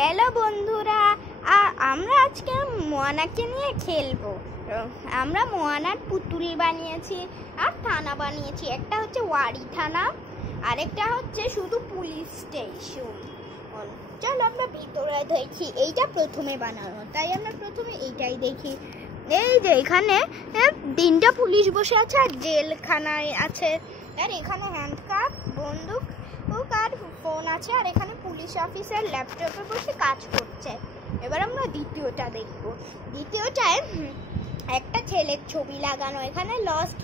Hello বন্ধুরা, আমরা আজকে মোয়ানাকে নিয়ে খেলবো। আমরা মোয়ানার পুতুল বানিয়েছি আর থানা বানিয়েছি। একটা হচ্ছে ওয়ারি থানা, আরেকটা হচ্ছে শুধু পুলিশ স্টেশন। চলো আমরা ভিতরে দেখি। এইটা প্রথমে বানানো, তাই আমরা প্রথমে এইটাই দেখি। এই যে এখানে 3টা পুলিশ বসে আছে আর জেলখানায় আছে। আর এখানে হ্যান্ডকাপ, বন্দুক আর ফোন আছে। আর এখানে পুলিশ অফিসার ল্যাপটপে বসে কাজ করছে। এবার আমরা দ্বিতীয়টা দেখব। দ্বিতীয়টায় একটা ছেলের ছবি লাগানো, এখানে লস্ট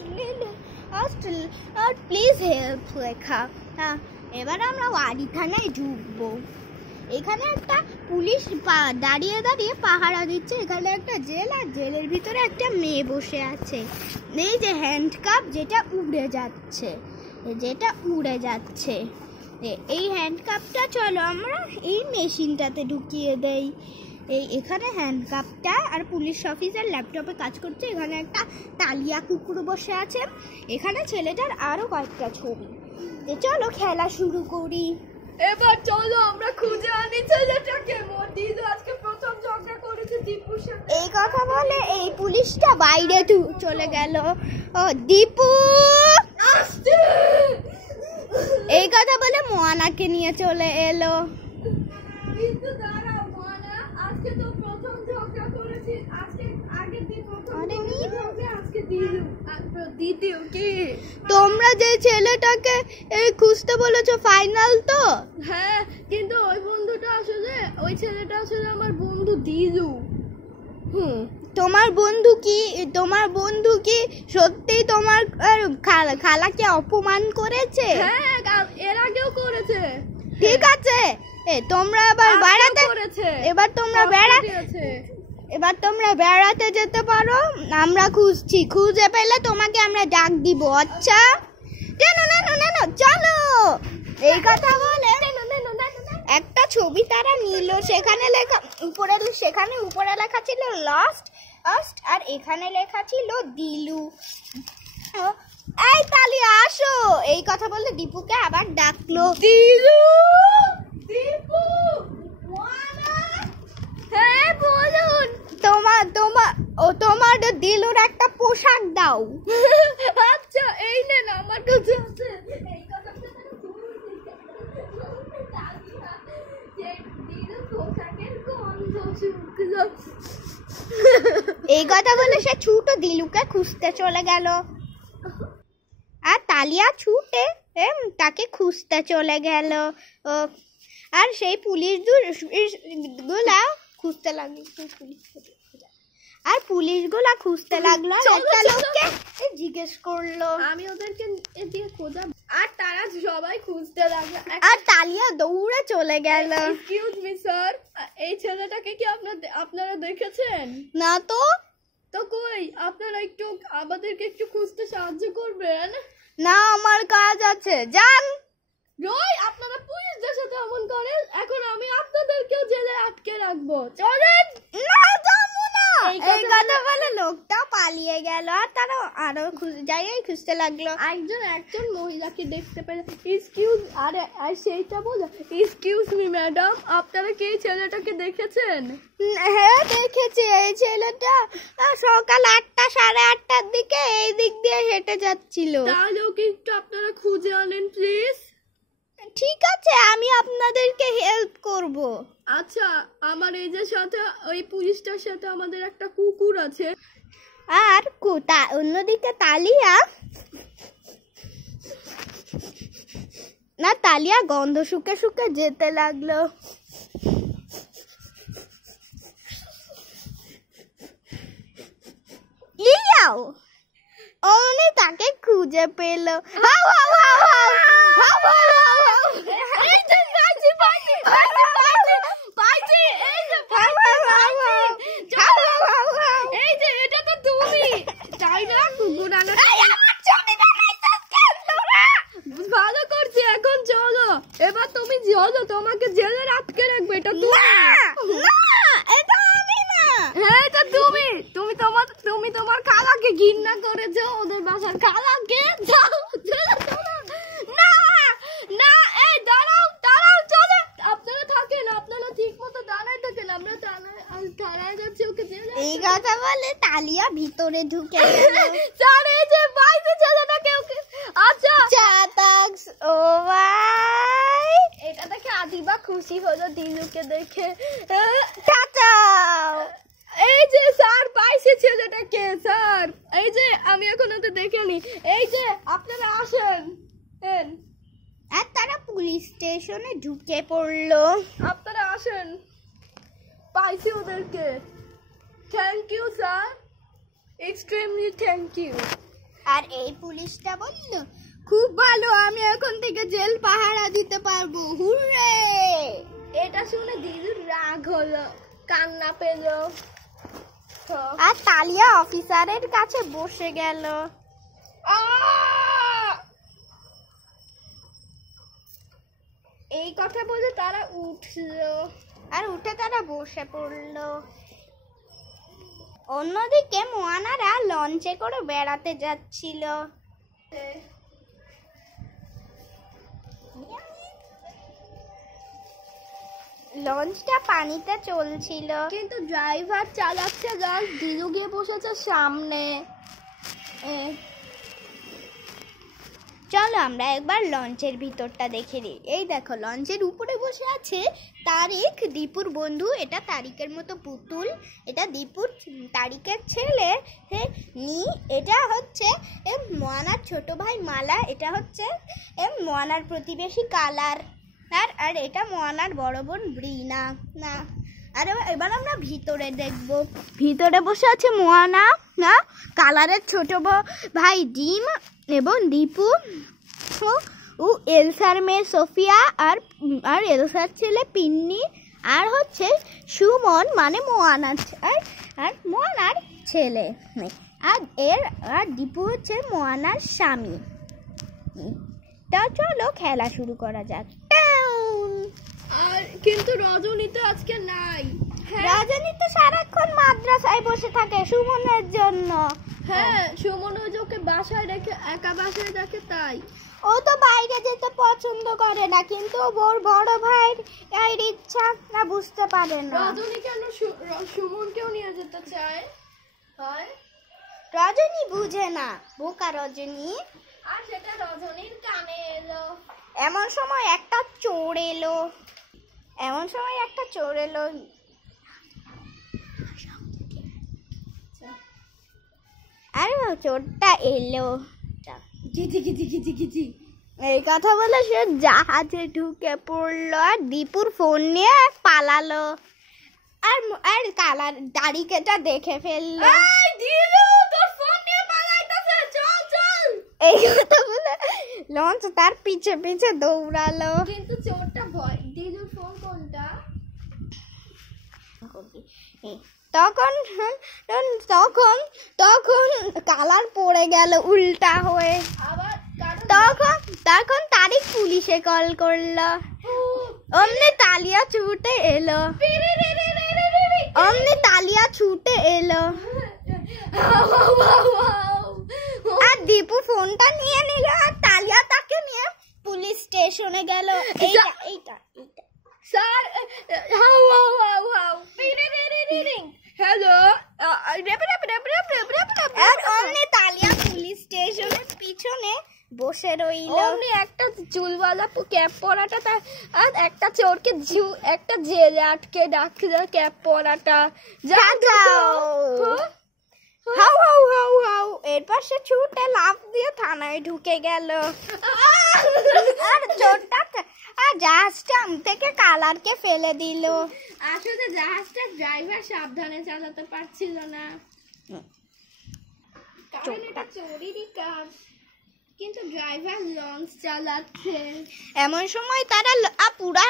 প্লিজ হেল্প লেখা। এবার আমরা ওয়ারি থানায় ঢুকবো। এখানে একটা পুলিশ দাঁড়িয়ে দাঁড়িয়ে পাহারা দিচ্ছে। এখানে একটা জেল, আর জেলের ভিতরে একটা মেয়ে বসে আছে। এই যে হ্যান্ডকাপ যেটা উড়ে যাচ্ছে, এই হ্যান্ডকাপটা চলো আমরা এই মেশিনটাতে ঢুকিয়ে দেই। এখানে হ্যান্ডকাপটা আর পুলিশ অফিসার ল্যাপটপে কাজ করছে। এখানে একটা তালিয়া কুকুর বসে আছে। এখানে ছেলেটার আরো কয়েকটা ছবি। চলো খেলা শুরু করি। এবার চলো আমরা খুঁজে আনি ছেলেটাকে। দিদু আজকে প্রথম ঝগড়া করেছে দীপুর সাথে। এই কথা বলে এই পুলিশটা বাইরে চলে গেল। ও দীপু, আসছে। এই কথা বলে মোয়ানাকে নিয়ে চলে এলো। কিন্তু দাঁড়াও মোয়ানা, আজকে তো প্রথম ঝগড়া করেছি। আগের দিন প্রথম ঝগড়া, আজকে দ্বিতীয় কি? তোমরা যে ছেলেটাকে খুঁজতে বলেছো ফাইনাল তো? হ্যাঁ, কিন্তু ওই ছেলেটা আসলে আমার বন্ধু দিদু। তোমার বন্ধু কি সত্যি তোমার খালাকে অপমান করেছে? হ্যাঁ, এর আগেও করেছে। ঠিক আছে, তোমরা এবার বেড়াতে এবার তোমরা বেড়াতে যেতে পারো। আমরা খুঁজছি, খুঁজে পেলে তোমাকে আমরা ডাক দিব। আচ্ছা না চলো। এই কথা বলে একটা ছবি তারা নিল। সেখানে উপরে লেখা ছিল লস্ট, আর এখানে লেখা ছিল দিলু। এই তালিয়া আসো। এই কথা বলে দীপুকে আবার ডাকলো। দিলু, দীপু, হ্যাঁ বলুন। তোমার দিলুর একটা পোশাক দাও। আচ্ছা এই নেন, আমার কাছে আছে। এই কথা বলে সে ছুটো দিলুকে খুঁজতে চলে গেল। আর তালিয়া ছুটে তাকে খুঁজতে চলে গেল। আর সেই পুলিশগুলা খুঁজতে লাগলো। একটা লোককে জিজ্ঞেস করলো। আমি ওদেরকে দিয়ে খোঁজা, আর তারা সবাই খুঁজতে লাগলো। আর তালিয়া দৌড়ে চলে গেল। এক্সকিউজ মি স্যার, এই ছেলেটাকে কি আপনারা দেখেছেন? না তো। কই, আপনারা আমাদেরকে একটু খুঁজতে সাহায্য করবেন? না, আমার কাজ আছে, যান। আপনারা পুলিশদের সাথে এমন করেন, এখন আমি আপনাদেরকেও জেলে আটকে রাখবো। চলেন। না, যাবো না। এই কথা বলে লোকটা পালিয়ে গেল। আর তারা আরো জায়গায় খুঁজতে লাগলো। একজন মহিলাকে দেখতে পেল। আর সেইটা বলো, এক্সকিউজ মি ম্যাডাম, আপনারা কি এই ছেলেটাকে দেখেছেন? হ্যাঁ দেখেছি। এই ছেলেটা সকাল 8টা, 8:30টার দিকে এই দিক দিয়ে হেঁটে যাচ্ছিল। তাহলে ওকে একটু আপনারা খুঁজে আনেন প্লিজ। ঠিক আছে, আমি আপনাদেরকে হেল্প করব। আচ্ছা, আমার এই যে সাথে ওই পুলিশটার সাথে আমাদের একটা কুকুর আছে। আর অন্যদিকে তালিয়া গন্ধ শুকে যেতে লাগলো। উনি তাকে খুঁজে পেল। ভালো করছি। এখন চলো, এবার তুমি তোমাকে জেলে আটকে রাখবে। এটা হ্যাঁ, এটা তুমি তোমার খালাকে ঘৃণা করেছো, ওদের বাসার খালাকে। না, এই দাঁড়াও, চলে। আপনারা থাকেন, আপনারা ঠিক মতো যাচ্ছে ওকে এই কথা বলে তালিয়া ভিতরে ঢুকে গেল। স্যার এই যে বাইরে ছেলেটাকে ওকে আচ্ছা চাতাক্স ও ভাই এটা দেখে আদিবা খুশি হলো দিনুকে দেখে। চাচাও এই যে স্যার পাইছে ছেলেটাকে স্যার, এই যে আমি এখন ওদের দেখিনি, এই যে আপনারা আসেন। আর তারা পুলিশ স্টেশনে ঢুকে পড়লো। আপনারা আসেন, পাইছি ওদেরকে। Thank you sir, extremely thank you. আর এই পুলিশটা বলল খুব ভালো, আমি এখন থেকে জেল পাহারা দিতে পারবো, হুররে। এটা শুনে দিদুর রাগ হলো, কান্না পেলো। আর তালিয়া অফিসারের কাছে বসে গেল। এই কথা বলে তারা উঠলো আর উঠে তারা বসে পড়লো। অন্যদিকে মোয়ানারা লঞ্চে করে বেড়াতে যাচ্ছিল। লঞ্চটা পানিতে চলছিল, কিন্তু ড্রাইভার চালাচ্ছে লঞ্চ, দিদু গিয়ে বসেছে সামনে। চলো আমরা একবার লঞ্চের ভিতরটা দেখে নিই। এই দেখো লঞ্চের উপরে বসে আছে তারিক, দীপুর বন্ধু। এটা তারিকের মতো পুতুল, এটা দীপুর তারিকের ছেলে এটা হচ্ছে মোয়ানার ছোট ভাই মালা, এটা হচ্ছে মোয়ানার প্রতিবেশী কালার, আর এটা মোয়ানার বড় বোন ব্রিনা। না আর এবার আমরা ভিতরে দেখব। ভিতরে বসে আছে মোয়ানা, না কালারের ছোট ভাই ডিম এবং দীপু ও এলসার মেয়ে সোফিয়া আর এলসার ছেলে পিন্নি, আর হচ্ছে সুমন মানে মোয়ানার আর মোয়ানার ছেলে, আর দীপু হচ্ছে মোয়ানার স্বামী। তা চলো খেলা শুরু করা যাক। আর কিন্তু রজনী তো আজকে নাই। রজনী তো সারাক্ষণ মাদ্রাসায় বসে থাকে সুমনের জন্য। হ্যাঁ, সুমন ওকে বাসায় রেখে একা বাসায় রাখে, তাই ও তো বাইরে যেতে পছন্দ করে না, কিন্তু ওর বড় ভাইয়ের ইচ্ছা না বুঝতে পারে না। রজনী কেন সুমনকেও নিয়ে যেতে চায়? রজনী বুঝে না, বোকা রজনী। আর সেটা রজনীর কানে এলো। এমন সময় একটা চোর এলো। আর চোরটা এলো, এই কথা বলে সে জাহাজে ঢুকে পড়লো আর দীপুর ফোন নিয়ে পালালো। আর কালার দাড়িকেটা দেখে ফেললো। এই কথা বলে লঞ্চ তার পিছে পিছে দৌড়ালো। কিন্তু চোরটা ভয়, দিদুর ফোন কোনটা? তখন কালার পড়ে গেল উল্টা হয়ে। তখন তারিক পুলিশে কল করলো। অমনি তালিয়া ছুটে এলো। আর দীপু ফোনটা নিয়ে নিল আর তালিয়া তাকে নিয়ে পুলিশ স্টেশনে গেল। এইটা স্যার, হ্যালো। আর অমনি তালিয়া পুলিশ স্টেশনের পিছনে বসে রইল। অমনি একটা চুলওয়ালা ক্যাপ পরাটা আর একটা চোরকে একটা জেলে আটকে রাখছিল ক্যাপ পরাটা। এরপর সে ছুটে লাফ দিয়ে থানায় ঢুকে গেল। আর চোরটা জাহাজটা থেকে কালারকে ফেলে দিল। আসলে জাহাজটা ড্রাইভার সাবধানে চালাতে পারছিল না, কারণ এটা চোরেরই কাজ, কিন্তু ড্রাইভার লঞ্চ চালাচ্ছে। এমন সময় তারা পুরা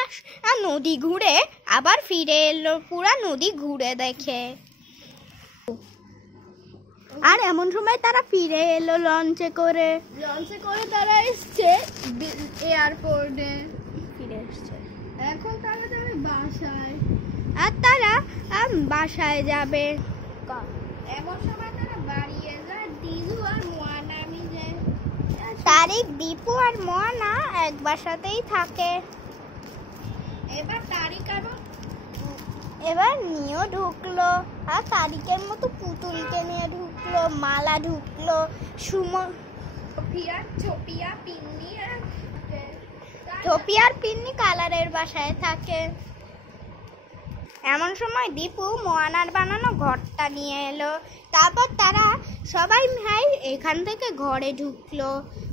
নদী ঘুরে আবার ফিরে এলো, পুরা নদী ঘুরে দেখে। আর এমন সময় তারা ফিরে এলো লঞ্চে করে তারা এসছে এয়ারপোর্টে, ফিরে এসছে। এখন তারা যাবে বাসায়। আর তারা বাসায় যাবে। এমন সময় তারা বাড়ি এলো, দিদু আর মোয়ানা মিলে। তারিক, দীপু আর মোয়ানা এক বাসাতেই থাকে। এবার তারিক এবার নিয়েও ঢুকলো, আর তারিকের মতো পুতুলকে নিয়ে ঢুকলো, মালা ঢুকলো, সুমন টোপিয়ার পিন্নি কালারের বাসায় থাকে। এমন সময় দীপু মোয়ানার বানানো ঘরটা নিয়ে এলো। তারপর তারা সবাই ভাই এখান থেকে ঘরে ঢুকলো,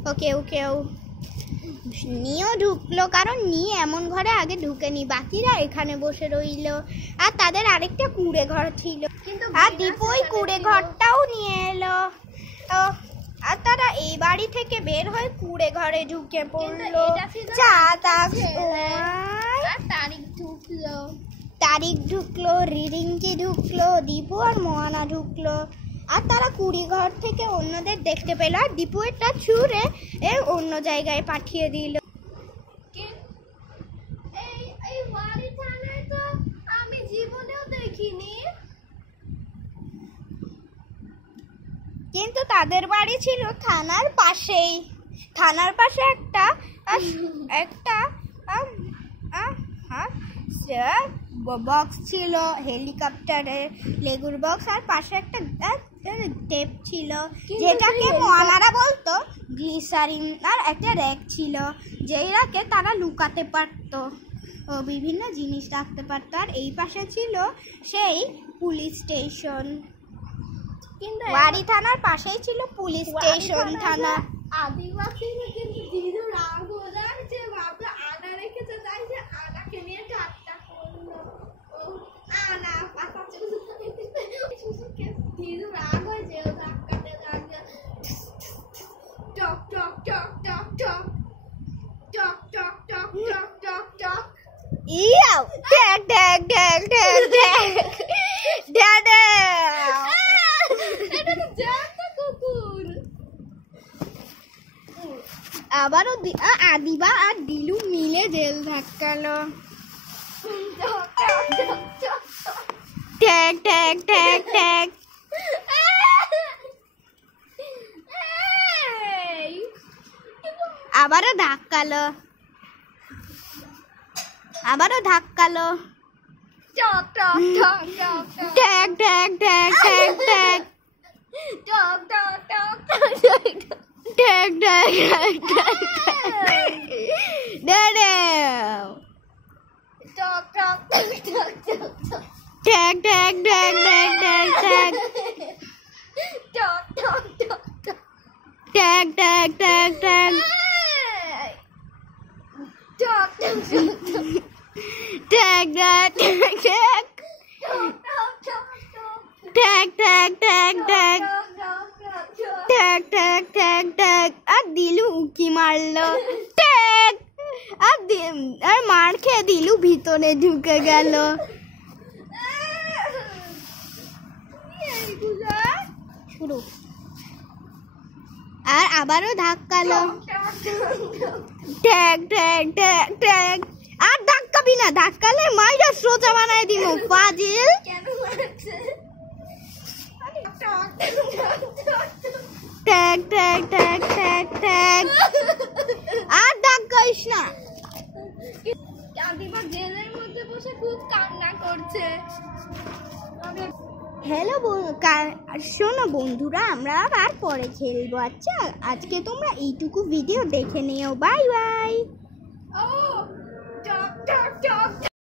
ও কেউ কেউ নিয়েও ঢুকলো, কারণ নিয়ে এমন ঘরে আগে ঢুকেনি, বাকিরা এখানে বসে রইলো। আর তাদের আরেকটা কুঁড়ে ঘর ছিল, আর দীপু ওই কুঁড়ে ঘরটাও নিয়ে এলো। আর তারা এই বাড়ি থেকে বের হয়ে কুঁড়ে ঘরে ঢুকে পড়লো। তারিক ঢুকলো, রিরিঙ্কি ঢুকলো, দীপু আর মোয়ানা ঢুকলো। আর তারা কুড়ি ঘর থেকে অন্যদের দেখতে পেল, আর দীপু এটা ছুঁড়ে অন্য জায়গায় পাঠিয়ে দিল। আমি জীবনেও দেখিনি, কিন্তু তাদের বাড়ি ছিল থানার পাশেই। থানার পাশে একটা বক্স ছিল, হেলিকপ্টারের লেগুর বক্স, আর পাশে একটা টেপ ছিল যেটাকে মোয়ানারা বলতো গ্লিসারিন, আর একটা র্যাক ছিল যেই র্যাকে তারা লুকাতে পারতো ও বিভিন্ন জিনিস রাখতে পারতো। আর এই পাশে ছিল সেই পুলিশ স্টেশন। কিন্তু ওয়ারি থানার পাশেই ছিল পুলিশ স্টেশন থানা। আদিবাসী কিন্তু দিদু রাগ হয়ে যাচ্ছে, বাবা আনা রেখেছে, তাই যে আনাকে নিয়ে ঠাট্টা করলো। আনা পাতা দিদু রাগ হয়েছে, ও ধাক্কাতে লাগে টক টক টক টক টক টক টক টক টক টক টক ইয়াও ট্যাগ ট্যাগ ট্যাগ ট্যাগ ট্যাগ ড্যাডা। এটা তো জ্যান্ত কুকুর। আবারও আদিবা আর দিলু মিলে জেল ধাক্কালো। ট্যাগ ট্যাগ ট্যাগ ট্যাগ আবারও ধাক্কালো, আবারও ধাক্কালো। টক টক টক টক ট্যাগ ট্যাগ ট্যাগ ট্যাগ ট্যাগ টক টক টক ট্যাগ ট্যাগ ট্যাগ ট্যাগ ড্যাডা। টক টক টক টক টক ট্যাগ ট্যাগ ট্যাগ ট্যাগ ট্যাগ ট্যাগ টক টক টক ট্যাগ ট্যাগ ট্যাগ ট্যাগ টক টক ট্যাগ ট্যাগ ট্যাগ ট্যাগ ট্যাগ ট্যাগ ট্যাগ ট্যাগ ট্যাগ ট্যাগ ট্যাগ। আর দিলু উকি মারলো, ট্যাগ। আর মার খেয়ে দিলু ভিতরে ঢুকে গেল। শুরু। আর আবারও ধাক্কালো, ট্যাগ ট্যাগ ট্যাগ ট্যাগ। আর ধাক্কাবি না, ধাক্কালে মাইরা সোজা বানায় দিব পাজিল। ট্যাগ ট্যাগ ট্যাগ ট্যাগ ট্যাগ। আর ধাক্কাইস না। আদিবা জেলের মধ্যে বসে খুব কান্না করছে। হ্যালো শোনো বন্ধুরা, আমরা আবার পরে খেলবো। আচ্ছা, আজকে তোমরা এইটুকু ভিডিও দেখে নিও। Bye bye. ও টক টক টক।